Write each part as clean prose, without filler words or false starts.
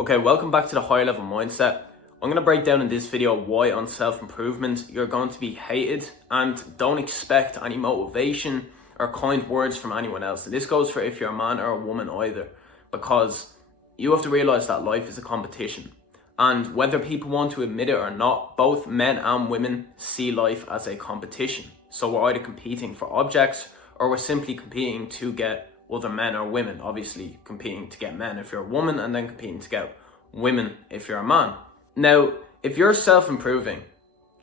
Okay, welcome back to the Higher Level Mindset. I'm going to break down in this video why on self-improvement you're going to be hated and don't expect any motivation or kind words from anyone else. And this goes for if you're a man or a woman either, because you have to realize that life is a competition. And whether people want to admit it or not, both men and women see life as a competition. So we're either competing for objects or we're simply competing to get other men or women, obviously competing to get men if you're a woman and then competing to get women if you're a man. Now, if you're self-improving,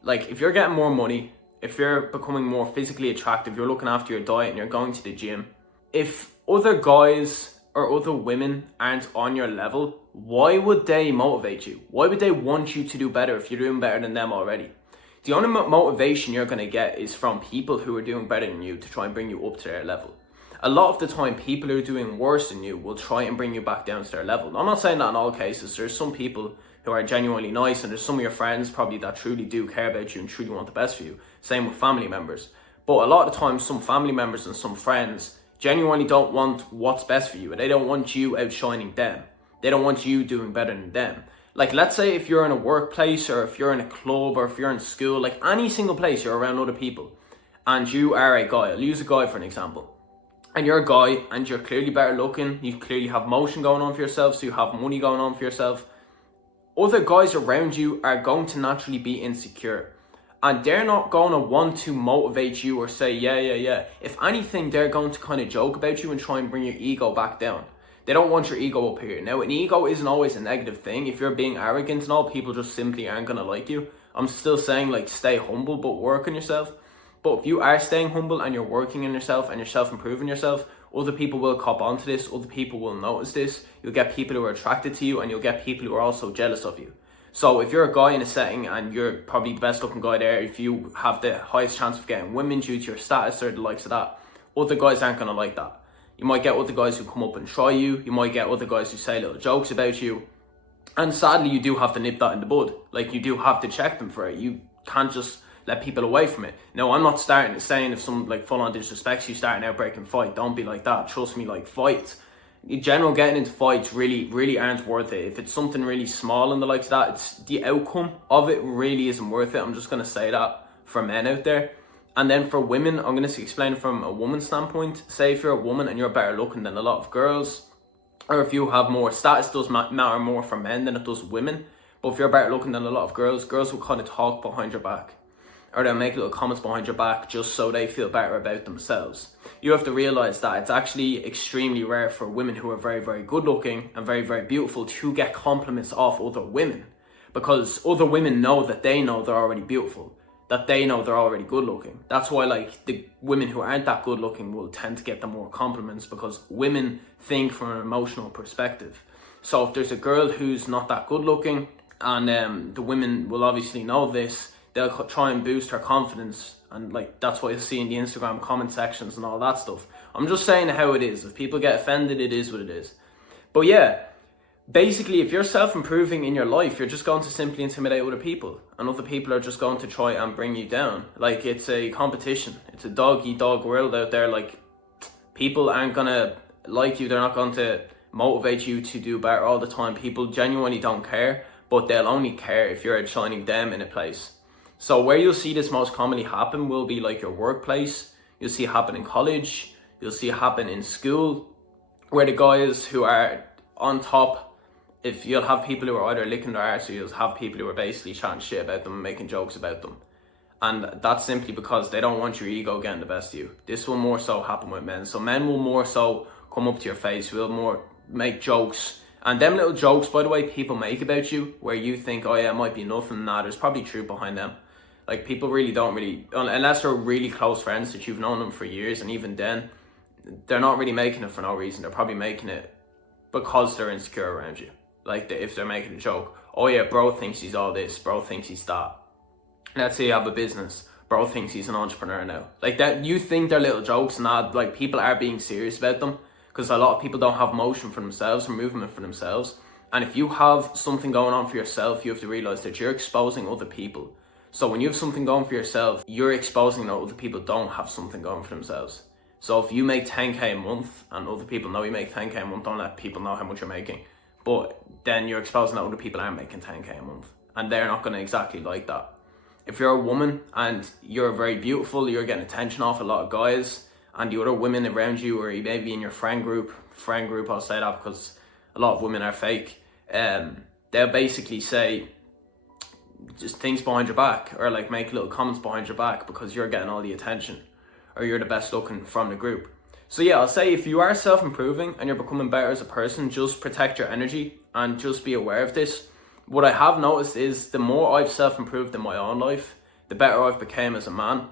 like if you're getting more money, if you're becoming more physically attractive, you're looking after your diet and you're going to the gym, if other guys or other women aren't on your level, why would they motivate you? Why would they want you to do better if you're doing better than them already? The only motivation you're going to get is from people who are doing better than you to try and bring you up to their level. A lot of the time, people who are doing worse than you will try and bring you back down to their level. I'm not saying that in all cases. There's some people who are genuinely nice, and there's some of your friends probably that truly do care about you and truly want the best for you. Same with family members. But a lot of the time, some family members and some friends genuinely don't want what's best for you, and they don't want you outshining them. They don't want you doing better than them. Like, let's say if you're in a workplace or if you're in a club or if you're in school, like any single place you're around other people, and you are a guy. I'll use a guy for an example. And you're a guy and you're clearly better looking, you clearly have motion going on for yourself, so you have money going on for yourself. Other guys around you are going to naturally be insecure. And they're not going to want to motivate you or say, yeah. If anything, they're going to kind of joke about you and try and bring your ego back down. They don't want your ego up here. Now, an ego isn't always a negative thing. If you're being arrogant and all, people just simply aren't going to like you. I'm still saying, like, stay humble, but work on yourself. But if you are staying humble and you're working on yourself and you're self-improving yourself, other people will cop onto this, other people will notice this. You'll get people who are attracted to you and you'll get people who are also jealous of you. So if you're a guy in a setting and you're probably the best looking guy there, if you have the highest chance of getting women due to your status or the likes of that, other guys aren't going to like that. You might get other guys who come up and try you. You might get other guys who say little jokes about you. And sadly, you do have to nip that in the bud. Like, you do have to check them for it. You can't just let people away from it. Now, I'm not saying if someone like full on disrespects you, start an outbreaking fight. Don't be like that. Trust me, like, fights, in general, getting into fights really aren't worth it. If it's something really small and the likes of that, it's the outcome of it really isn't worth it. I'm just going to say that for men out there. And then for women, I'm going to explain it from a woman's standpoint. Say if you're a woman and you're better looking than a lot of girls, or if you have more status, does matter more for men than it does women. But if you're better looking than a lot of girls will kind of talk behind your back, or they'll make little comments behind your back just so they feel better about themselves. You have to realize that it's actually extremely rare for women who are very, very good looking and very, very beautiful to get compliments off other women, because other women know that they know they're already beautiful, that they know they're already good looking. That's why, like, the women who aren't that good looking will tend to get the more compliments, because women think from an emotional perspective. So if there's a girl who's not that good looking, and the women will obviously know this, they'll try and boost her confidence, and like that's what you see in the Instagram comment sections and all that stuff. I'm just saying how it is. If people get offended, it is what it is. But yeah, basically, if you're self-improving in your life, you're just going to simply intimidate other people, and other people are just going to try and bring you down. Like, it's a competition. It's a dog-eat-dog world out there. Like, people aren't gonna like you. They're not going to motivate you to do better all the time. People genuinely don't care, but they'll only care if you're outshining them in a place. So where you'll see this most commonly happen will be like your workplace. You'll see it happen in college. You'll see it happen in school, where the guys who are on top, if you'll have people who are either licking their arse, or you'll have people who are basically chatting shit about them and making jokes about them. And that's simply because they don't want your ego getting the best of you. This will more so happen with men. So men will more so come up to your face, will more make jokes. And them little jokes, by the way, people make about you, where you think, oh yeah, it might be nothing. Nah, there's probably truth behind them. Like, people really don't unless they're really close friends that you've known them for years, and even then, they're not really making it for no reason. They're probably making it because they're insecure around you. Like, if they're making a joke, oh yeah, bro thinks he's all this, bro thinks he's that. Let's say you have a business, bro thinks he's an entrepreneur now. Like, that, you think they're little jokes, and that, like, people are being serious about them, because a lot of people don't have motion for themselves or movement for themselves. And if you have something going on for yourself, you have to realize that you're exposing other people. So when you have something going for yourself, you're exposing that other people don't have something going for themselves. So if you make 10k a month and other people know you make 10k a month, don't let people know how much you're making. but then you're exposing that other people aren't making 10k a month, and they're not going to exactly like that. If you're a woman and you're very beautiful, you're getting attention off a lot of guys, and the other women around you, or maybe in your friend group, I'll say that because a lot of women are fake, they'll basically say just things behind your back, or like make little comments behind your back because you're getting all the attention, or you're the best looking from the group. So yeah, I'll say if you are self-improving and you're becoming better as a person, just protect your energy and just be aware of this. What I have noticed is the more I've self-improved in my own life, the better I've become as a man.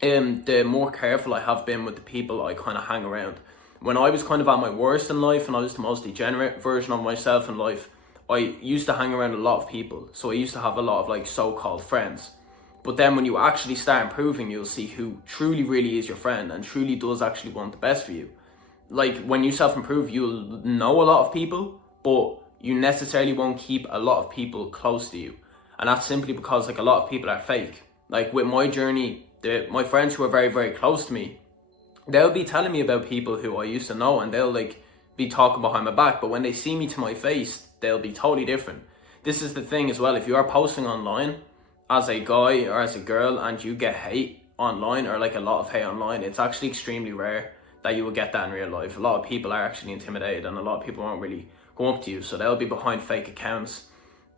The more careful I have been with the people I kind of hang around. When I was kind of at my worst in life and I was the most degenerate version of myself in life, I used to hang around a lot of people. So I used to have a lot of like so-called friends. But then when you actually start improving, you'll see who truly really is your friend and truly does actually want the best for you. Like when you self-improve, you'll know a lot of people, but you necessarily won't keep a lot of people close to you. And that's simply because like a lot of people are fake. Like with my journey, my friends who are very, very close to me, they'll be telling me about people who I used to know, and they'll like be talking behind my back. But when they see me to my face, they'll be totally different. This is the thing as well. If you are posting online as a guy or as a girl and you get hate online, or like a lot of hate online, it's actually extremely rare that you will get that in real life. A lot of people are actually intimidated, and a lot of people won't really go up to you, so they'll be behind fake accounts.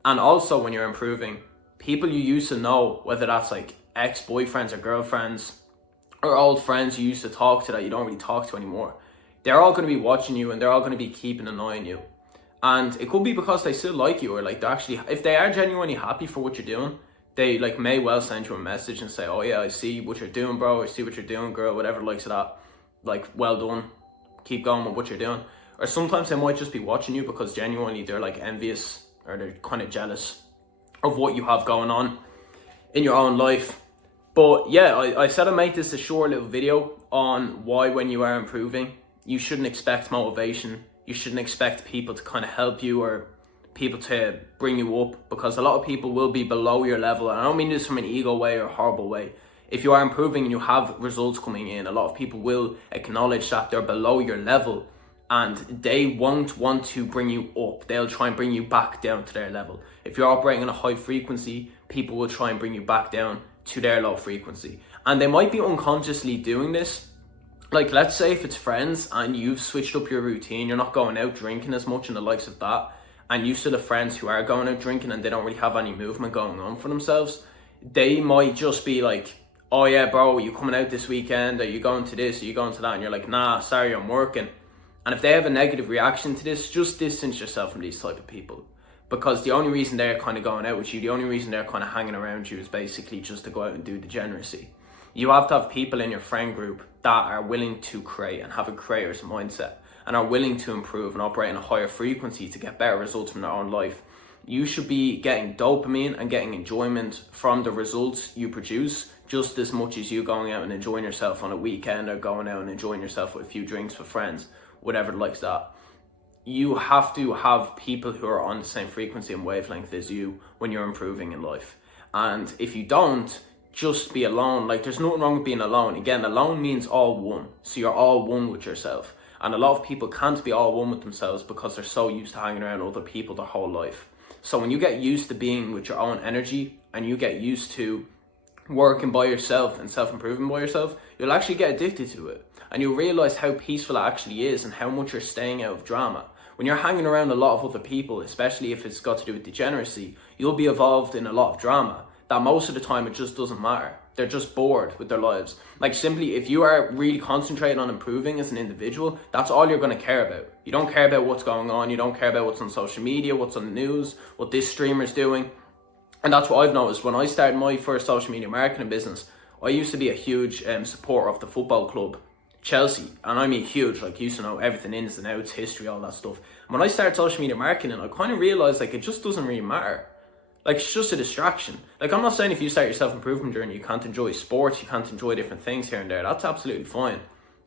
And also when you're improving, people you used to know, whether that's like ex-boyfriends or girlfriends or old friends you used to talk to that you don't really talk to anymore, they're all going to be watching you, and they're all going to be keeping an eye on you. And it could be because they still like you, or like they're actually, if they are genuinely happy for what you're doing, they like may well send you a message and say, oh yeah, I see what you're doing, bro, I see what you're doing, girl, whatever, likes of that, like, well done, keep going with what you're doing. Or sometimes they might just be watching you because genuinely they're like envious, or they're kind of jealous of what you have going on in your own life. But yeah, I said I'd make this a short little video on why when you are improving, you shouldn't expect motivation. You shouldn't expect people to kind of help you, or people to bring you up, because a lot of people will be below your level. And I don't mean this from an ego way or a horrible way. If you are improving and you have results coming in, a lot of people will acknowledge that they're below your level, and they won't want to bring you up. They'll try and bring you back down to their level. If you're operating on a high frequency, people will try and bring you back down to their low frequency. And they might be unconsciously doing this. Like, let's say if it's friends and you've switched up your routine, you're not going out drinking as much and the likes of that, and you still have friends who are going out drinking and they don't really have any movement going on for themselves, they might just be like, oh yeah, bro, you coming out this weekend? Are you going to this? Are you going to that? And you're like, nah, sorry, I'm working. And if they have a negative reaction to this, just distance yourself from these type of people. Because the only reason they're kind of going out with you, the only reason they're kind of hanging around you is basically just to go out and do degeneracy. You have to have people in your friend group that are willing to create and have a creator's mindset, and are willing to improve and operate in a higher frequency to get better results from their own life. You should be getting dopamine and getting enjoyment from the results you produce just as much as you going out and enjoying yourself on a weekend, or going out and enjoying yourself with a few drinks with friends, whatever like that. You have to have people who are on the same frequency and wavelength as you when you're improving in life. And if you don't, just be alone. Like, there's nothing wrong with being alone. Again, alone means all one. So you're all one with yourself. And a lot of people can't be all one with themselves because they're so used to hanging around other people their whole life. So when you get used to being with your own energy, and you get used to working by yourself and self-improving by yourself, you'll actually get addicted to it. And you'll realize how peaceful it actually is, and how much you're staying out of drama. When you're hanging around a lot of other people, especially if it's got to do with degeneracy, you'll be involved in a lot of drama that most of the time it just doesn't matter. They're just bored with their lives. Like, simply, if you are really concentrating on improving as an individual, that's all you're going to care about. You don't care about what's going on. You don't care about what's on social media, what's on the news, what this streamer's doing. And that's what I've noticed. When I started my first social media marketing business, I used to be a huge supporter of the football club Chelsea, and I mean huge, like, used to know everything, ins and outs, history, all that stuff. And when I started social media marketing, I kind of realized, like, it just doesn't really matter. Like, it's just a distraction. Like, I'm not saying if you start your self-improvement journey, you can't enjoy sports, you can't enjoy different things here and there. That's absolutely fine.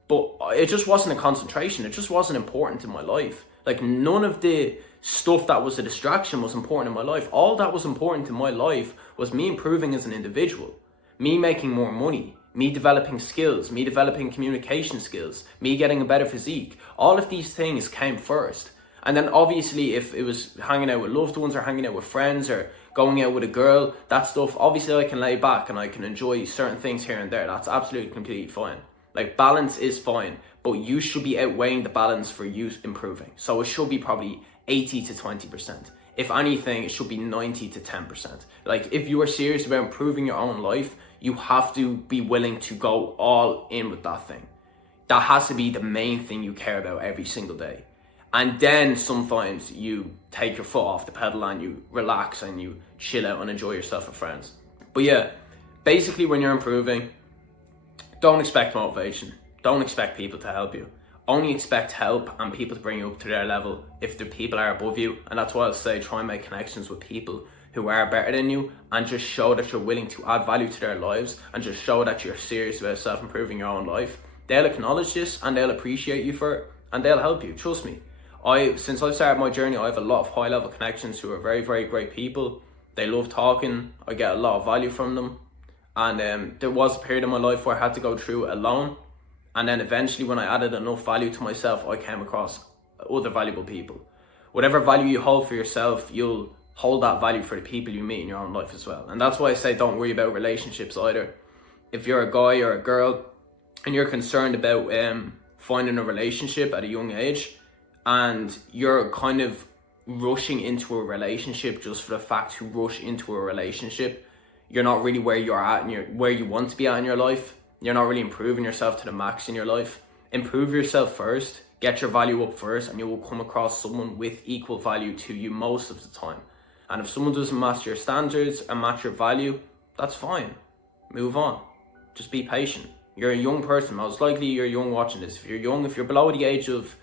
But it just wasn't a concentration. It just wasn't important in my life. Like, none of the stuff that was a distraction was important in my life. All that was important in my life was me improving as an individual, me making more money, me developing skills, me developing communication skills, me getting a better physique. All of these things came first. And then obviously if it was hanging out with loved ones or hanging out with friends or going out with a girl, that stuff, obviously I can lay back and I can enjoy certain things here and there. That's absolutely completely fine. Like, balance is fine, but you should be outweighing the balance for you improving. So it should be probably 80 to 20%. If anything, it should be 90 to 10%. Like, if you are serious about improving your own life, you have to be willing to go all in with that thing. That has to be the main thing you care about every single day. And then sometimes you take your foot off the pedal and you relax and you chill out and enjoy yourself with friends. But yeah, basically when you're improving, don't expect motivation. Don't expect people to help you. Only expect help and people to bring you up to their level if the people are above you. And that's why I'll say try and make connections with people who are better than you, and just show that you're willing to add value to their lives, and just show that you're serious about self-improving your own life. They'll acknowledge this and they'll appreciate you for it and they'll help you. Trust me. Since I've started my journey, I have a lot of high level connections who are very, very great people. They love talking. I get a lot of value from them. And there was a period in my life where I had to go through it alone. And then eventually when I added enough value to myself, I came across other valuable people. Whatever value you hold for yourself, you'll hold that value for the people you meet in your own life as well. And that's why I say don't worry about relationships either. If you're a guy or a girl and you're concerned about finding a relationship at a young age, and you're kind of rushing into a relationship just for the fact to rush into a relationship, you're not really where you're at and where you want to be at in your life. You're not really improving yourself to the max in your life. Improve yourself first, get your value up first, and you will come across someone with equal value to you most of the time. And if someone doesn't match your standards and match your value, that's fine. Move on. Just be patient. You're a young person. Most likely you're young watching this. If you're young, if you're below the age of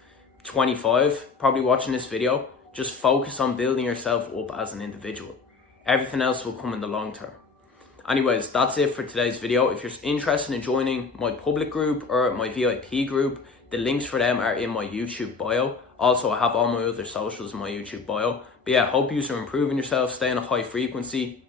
25, probably watching this video, just focus on building yourself up as an individual. Everything else will come in the long term. Anyways, that's it for today's video. If you're interested in joining my public group or my VIP group, the links for them are in my YouTube bio. Also, I have all my other socials in my YouTube bio. But yeah, hope you are improving yourself, stay on a high frequency.